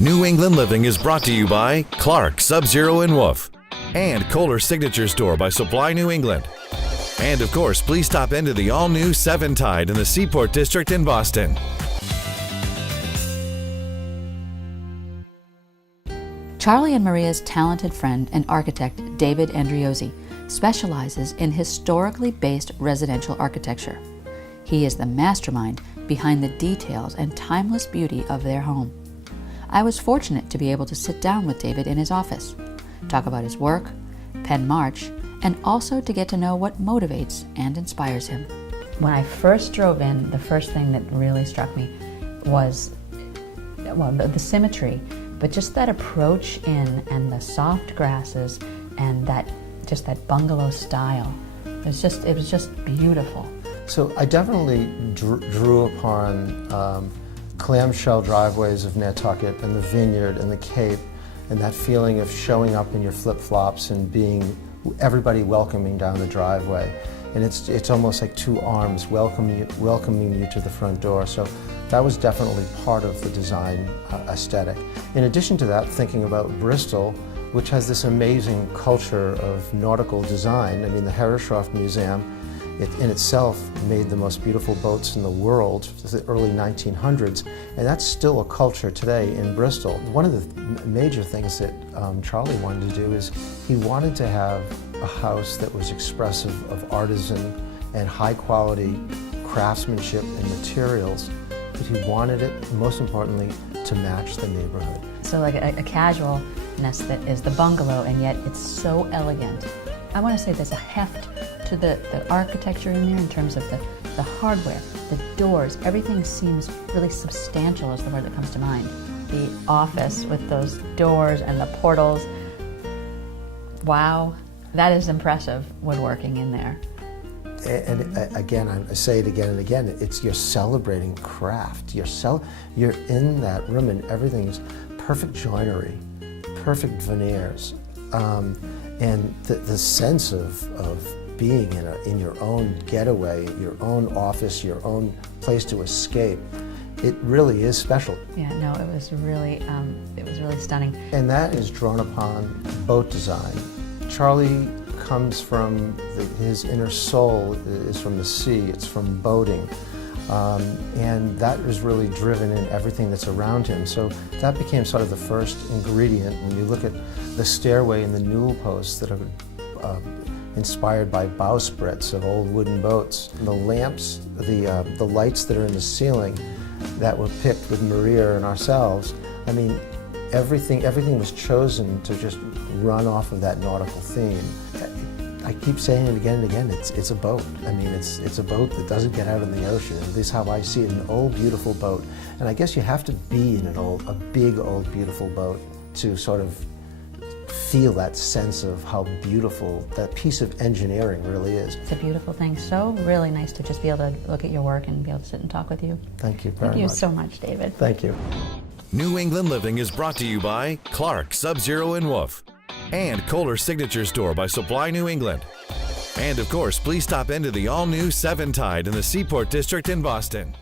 New England Living is brought to you by Clark, Sub-Zero and Wolf, and Kohler Signature Store by Supply New England. And of course, please stop into the all-new Seven Tide in the Seaport District in Boston. Charlie and Maria's talented friend and architect, David Andreozzi, specializes in historically based residential architecture. He is the mastermind behind the details and timeless beauty of their home. I was fortunate to be able to sit down with David in his office, talk about his work, pen March, and also to get to know what motivates and inspires him. When I first drove in, the first thing that really struck me was, well, the symmetry, but just that approach in and the soft grasses and that bungalow style. It was just beautiful. So I definitely drew upon clamshell driveways of Nantucket and the Vineyard and the Cape, and that feeling of showing up in your flip-flops and being everybody welcoming down the driveway. And it's almost like two arms welcoming you to the front door. So that was definitely part of the design aesthetic. In addition to that, thinking about Bristol, which has this amazing culture of nautical design. I mean, the Herreshoff Museum, it in itself made the most beautiful boats in the world, the early 1900s, and that's still a culture today in Bristol. One of the major things that Charlie wanted to do is he wanted to have a house that was expressive of artisan and high quality craftsmanship and materials, but he wanted it, most importantly, to match the neighborhood. So like a casualness that is the bungalow, and yet it's so elegant. I want to say there's a heft to the architecture in there in terms of the hardware, the doors. Everything seems really substantial is the word that comes to mind. The office with those doors and the portals. Wow, that is impressive woodworking in there. And again, I say it again and again, you're celebrating craft. You're in that room and everything's perfect joinery, perfect veneers, and the sense of being in your own getaway, your own office, your own place to escape. It really is special. Yeah, no, it was really stunning. And that is drawn upon boat design. Charlie comes from his inner soul is from the sea, it's from boating. And that is really driven in everything that's around him. So that became sort of the first ingredient. When you look at the stairway and the newel posts that are inspired by bowsprits of old wooden boats, the lamps, the lights that are in the ceiling that were picked with Maria and ourselves. I mean, everything was chosen to just run off of that nautical theme. I keep saying it again and again, it's a boat. I mean, it's a boat that doesn't get out in the ocean. This is how I see it, an old, beautiful boat. And I guess you have to be in a big, old, beautiful boat to sort of feel that sense of how beautiful that piece of engineering really is. It's a beautiful thing. So really nice to just be able to look at your work and be able to sit and talk with you. Thank you very much. Thank you so much, David. Thank you. New England Living is brought to you by Clark, Sub-Zero and Wolf, and Kohler Signature Store by Supply New England. And of course, please stop into the all-new Seven Tide in the Seaport District in Boston.